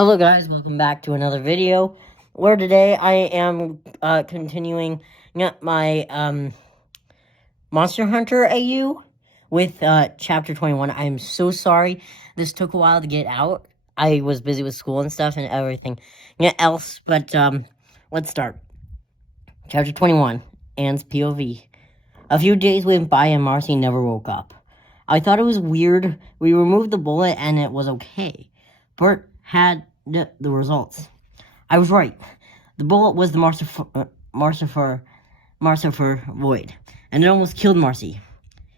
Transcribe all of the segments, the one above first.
Hello guys, welcome back to another video, where today I am continuing my Monster Hunter AU with Chapter 21. I am so sorry this took a while to get out. I was busy with school and stuff and everything else, but let's start. Chapter 21, Anne's POV. A few days went by and Marcy never woke up. I thought it was weird. We removed the bullet and it was okay. Bert had the results. I was right. The bullet was the Marsifer Void, and it almost killed Marcy,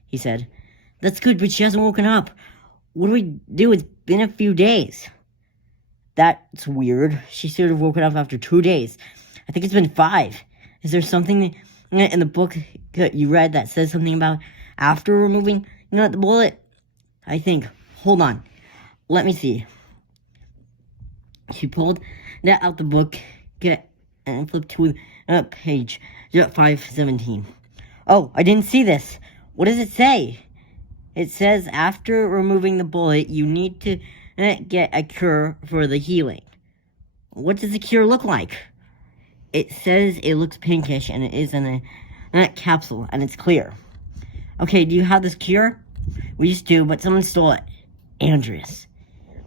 he said. That's good, but she hasn't woken up. What do we do? It's been a few days. That's weird. She should have woken up after 2 days. I think it's been 5. Is there something in the book you read that says something about after removing the bullet? I think. Hold on. Let me see. She pulled that out the book and flipped to page 517. Oh, I didn't see this. What does it say? It says after removing the bullet, you need to get a cure for the healing. What does the cure look like? It says it looks pinkish and it is in a capsule and it's clear. Okay, do you have this cure? We used to, but someone stole it. Andreas.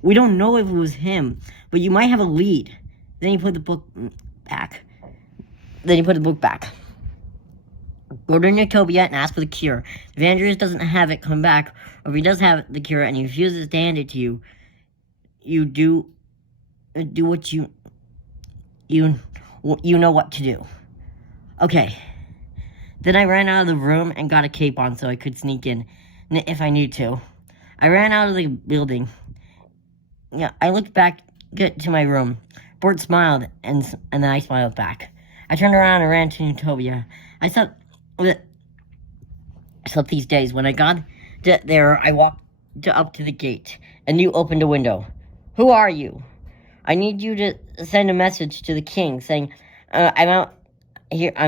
We don't know if it was him, but you might have a lead. Then you put the book back. Go to Nutopia and ask for the cure. If Andreas doesn't have it, come back. Or if he does have the cure and he refuses to hand it to you, you do what you know what to do. Okay. Then I ran out of the room and got a cape on so I could sneak in if I need to. I ran out of the building. Yeah, I looked back to my room. Bert smiled, and then I smiled back. I turned around and ran to Nutopia. I slept these days. When I got there, I walked up to the gate, and you opened a window. Who are you? I need you to send a message to the king saying, I'm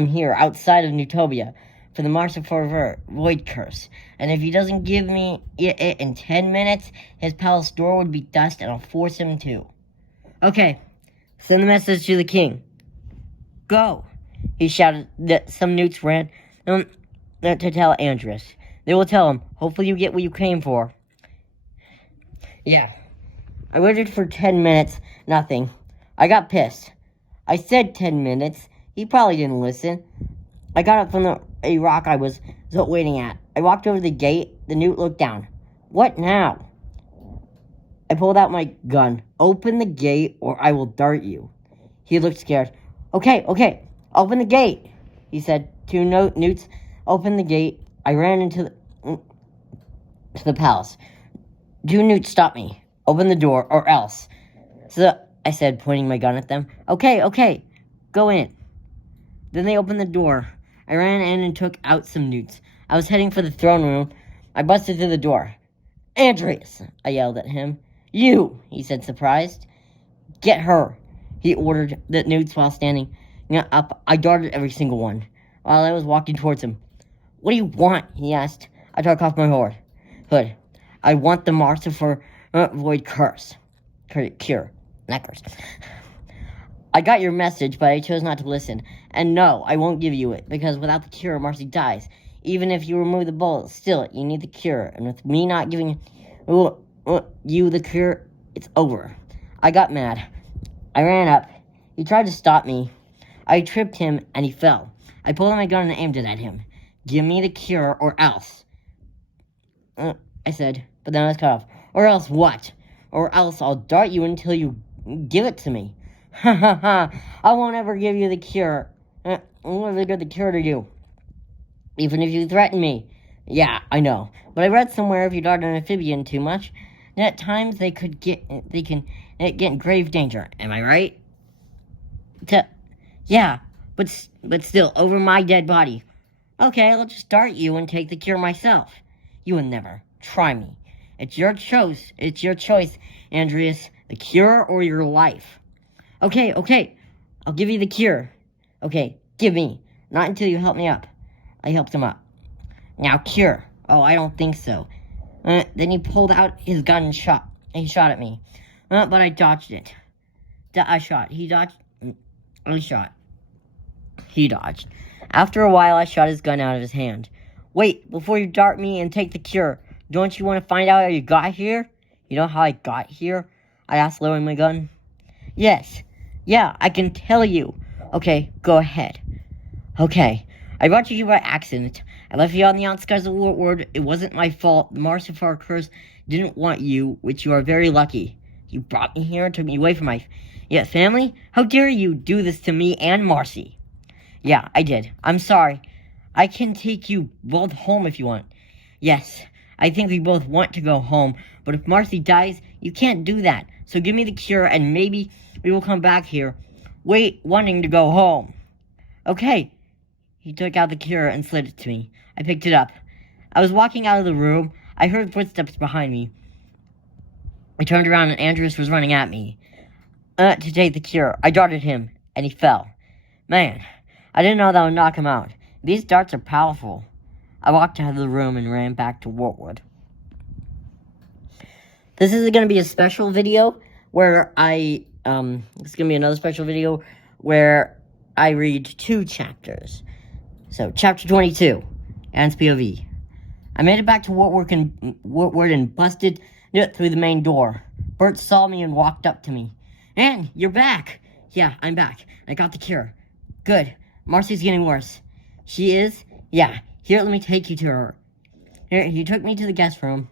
here outside of Nutopia for the Marsifer Void Curse. And if he doesn't give me it in 10 minutes, his palace door would be dust and I'll force him to. Okay, send the message to the king. Go, he shouted. Some newts ran to tell Andreas. They will tell him, hopefully you get what you came for. Yeah. I waited for 10 minutes, nothing. I got pissed. I said 10 minutes. He probably didn't listen. I got up from a rock I was waiting at. I walked over the gate. The newt looked down. What now? I pulled out my gun. Open the gate or I will dart you. He looked scared. Okay. Open the gate, he said. 2 newts opened the gate. I ran into the palace. 2 newts stopped me. Open the door or else. So I said, pointing my gun at them. Okay. Go in. Then they opened the door. I ran in and took out some newts. I was heading for the throne room. I busted through the door. Andreas, I yelled at him. You, he said, surprised. Get her, he ordered the newts while standing up. I darted every single one while I was walking towards him. What do you want, he asked. I took off my hood. I want the Marsifer Void Curse. Cure. Not curse. I got your message, but I chose not to listen. And no, I won't give you it, because without the cure, Marcy dies. Even if you remove the bullet, still, you need the cure. And with me not giving you the cure, it's over. I got mad. I ran up. He tried to stop me. I tripped him, and he fell. I pulled out my gun and aimed it at him. Give me the cure, or else. I said, but then I was cut off. Or else what? Or else I'll dart you until you give it to me. I won't ever give you the cure. I won't ever give the cure to you. Even if you threaten me. Yeah, I know. But I read somewhere if you dart an amphibian too much, at times they can get in grave danger. Am I right? Yeah, but still, over my dead body. Okay, I'll just dart you and take the cure myself. You will never try me. It's your choice. It's your choice, Andreas. The cure or your life. Okay. I'll give you the cure. Okay, give me. Not until you help me up. I helped him up. Now cure. Oh, I don't think so. Then he pulled out his gun and shot at me. But I dodged it. I shot. He dodged. I shot. He dodged. After a while, I shot his gun out of his hand. Wait, before you dart me and take the cure, don't you want to find out how you got here? You know how I got here? I asked, lowering my gun. Yes. Yeah, I can tell you. Okay, go ahead. Okay. I brought you here by accident. I left you on the outskirts of Wartward. It wasn't my fault. The Marcifar curse didn't want you, which you are very lucky. You brought me here and took me away from my family? How dare you do this to me and Marcy? Yeah, I did. I'm sorry. I can take you both home if you want. Yes, I think we both want to go home, but if Marcy dies, you can't do that. So give me the cure and maybe we will come back here, wanting to go home. Okay. He took out the cure and slid it to me. I picked it up. I was walking out of the room. I heard footsteps behind me. I turned around and Andreas was running at me. To take the cure. I darted him, and he fell. Man, I didn't know that would knock him out. These darts are powerful. I walked out of the room and ran back to Wartwood. This is going to be a special video where it's going to be another special video where I read 2 chapters. So, chapter 22, Anne's POV. I made it back to Wartwood and busted it through the main door. Bert saw me and walked up to me. Anne, you're back. Yeah, I'm back. I got the cure. Good. Marcy's getting worse. She is? Yeah. Here, let me take you to her. Here, he took me to the guest room.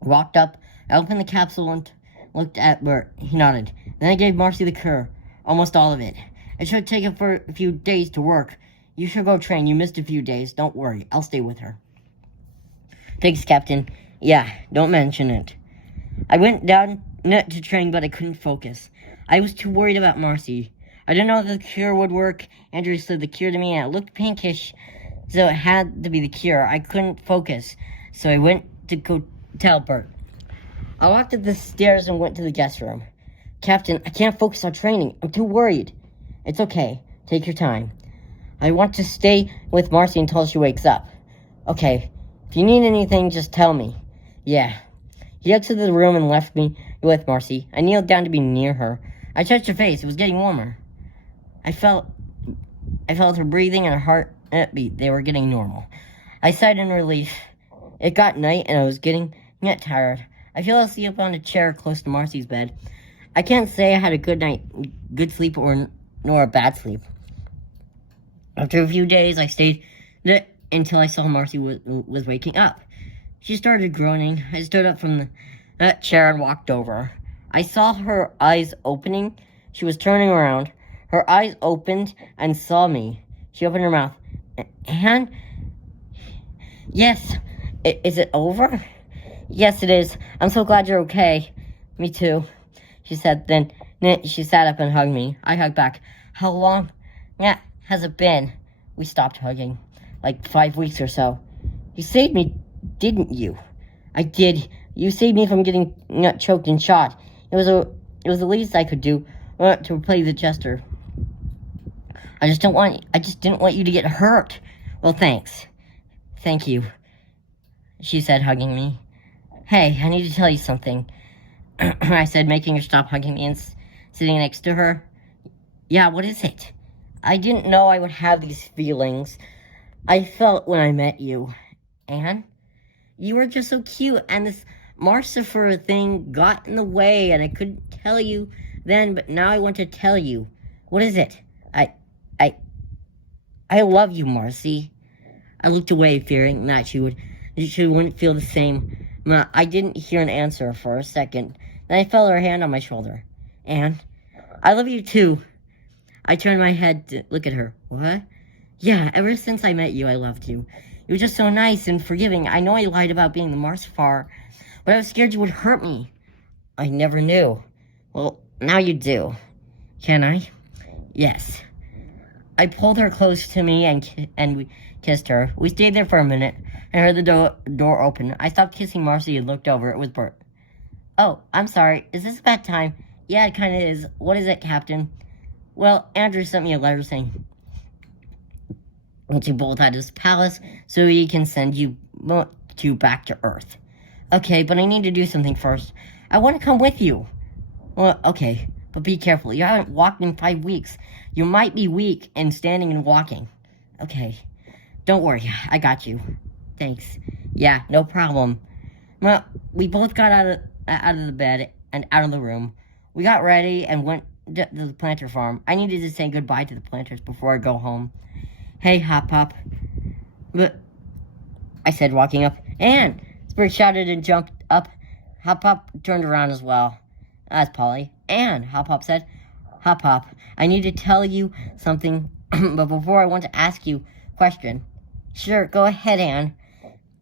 Walked up. I opened the capsule and looked at Bert. He nodded. Then I gave Marcy the cure. Almost all of it. It should take her for a few days to work. You should go train. You missed a few days. Don't worry. I'll stay with her. Thanks, Captain. Yeah, don't mention it. I went down to train, but I couldn't focus. I was too worried about Marcy. I didn't know if the cure would work. Andrew slid the cure to me, and it looked pinkish, so it had to be the cure. I couldn't focus, so I went to go tell Bert. I walked up the stairs and went to the guest room. Captain, I can't focus on training. I'm too worried. It's okay. Take your time. I want to stay with Marcy until she wakes up. Okay. If you need anything, just tell me. Yeah. He exited the room and left me with Marcy. I kneeled down to be near her. I touched her face. It was getting warmer. I felt her breathing and her heart beat. They were getting normal. I sighed in relief. It got night and I was getting tired. I fell asleep on a chair close to Marcy's bed. I can't say I had a good sleep nor a bad sleep. After a few days, I stayed until I saw Marcy was waking up. She started groaning. I stood up from the chair and walked over. I saw her eyes opening. She was turning around. Her eyes opened and saw me. She opened her mouth. Anne? Yes. Is it over? Yes, it is. I'm so glad you're okay. Me too, she said. Then she sat up and hugged me. I hugged back. How long has it been? We stopped hugging. Like 5 weeks or so. You saved me, didn't you? I did. You saved me from getting choked and shot. It was the least I could do to play the jester. I just didn't want you to get hurt. Well, thanks. Thank you, she said, hugging me. Hey, I need to tell you something, I said, making her stop hugging me and sitting next to her. Yeah, what is it? I didn't know I would have these feelings I felt when I met you. Anne? You were just so cute, and this Marcifer thing got in the way, and I couldn't tell you then, but now I want to tell you. What is it? I love you, Marcy. I looked away, fearing that she wouldn't feel the same. I didn't hear an answer for a second. Then I felt her hand on my shoulder. Anne, I love you too. I turned my head to look at her. What? Yeah, ever since I met you, I loved you. You were just so nice and forgiving. I know I lied about being the Marcifar, but I was scared you would hurt me. I never knew. Well, now you do. Can I? Yes. I pulled her close to me and we kissed her. We stayed there for a minute. I heard the door open. I stopped kissing Marcy and looked over. It was Bert. Oh, I'm sorry. Is this a bad time? Yeah, it kind of is. What is it, Captain? Well, Andrew sent me a letter saying that you both at his palace so he can send you back to Earth. Okay, but I need to do something first. I want to come with you. Well, okay. But be careful. You haven't walked in 5 weeks. You might be weak in standing and walking. Okay. Don't worry. I got you. Thanks. Yeah, no problem. Well, we both got out of the bed and out of the room. We got ready and went to the planter farm. I needed to say goodbye to the planters before I go home. Hey, Hop Pop. But I said, walking up. And Sprig shouted and jumped up. Hop Pop turned around as well. As Polly. And Hop Pop said, Hop Pop, I need to tell you something, but before I want to ask you a question. Sure, go ahead, Anne.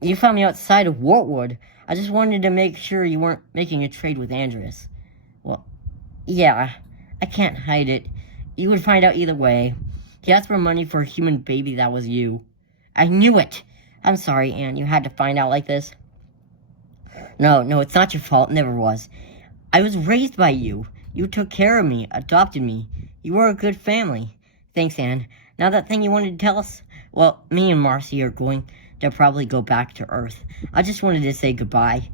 You found me outside of Wartwood. I just wanted to make sure you weren't making a trade with Andreas. Well, yeah, I can't hide it. You would find out either way. He asked for money for a human baby that was you. I knew it. I'm sorry, Anne, you had to find out like this. No, it's not your fault. It never was. I was raised by you. You took care of me, adopted me. You were a good family. Thanks, Anne. Now that thing you wanted to tell us? Well, me and Marcy are going to probably go back to Earth. I just wanted to say goodbye.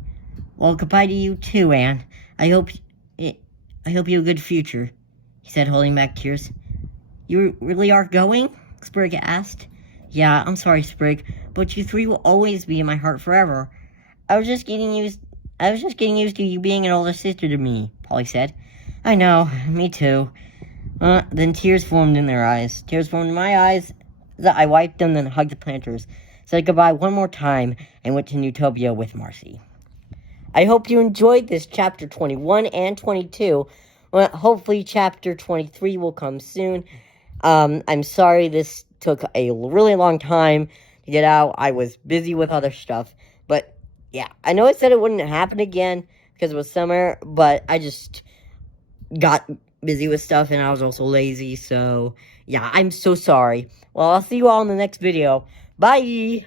Well, goodbye to you too, Anne. I hope you have a good future, he said, holding back tears. You really are going? Sprig asked. Yeah, I'm sorry, Sprig, but you three will always be in my heart forever. I was just getting used to you being an older sister to me, Polly said. I know, me too. Then tears formed in their eyes. Tears formed in my eyes. I wiped them, then hugged the planters, said goodbye one more time, and went to Newtopia with Marcy. I hope you enjoyed this chapter 21 and 22. Well, hopefully chapter 23 will come soon. I'm sorry this took a really long time to get out. I was busy with other stuff. But, yeah, I know I said it wouldn't happen again because it was summer, but I just got busy with stuff and I was also lazy. So, yeah, I'm so sorry. Well, I'll see you all in the next video. Bye!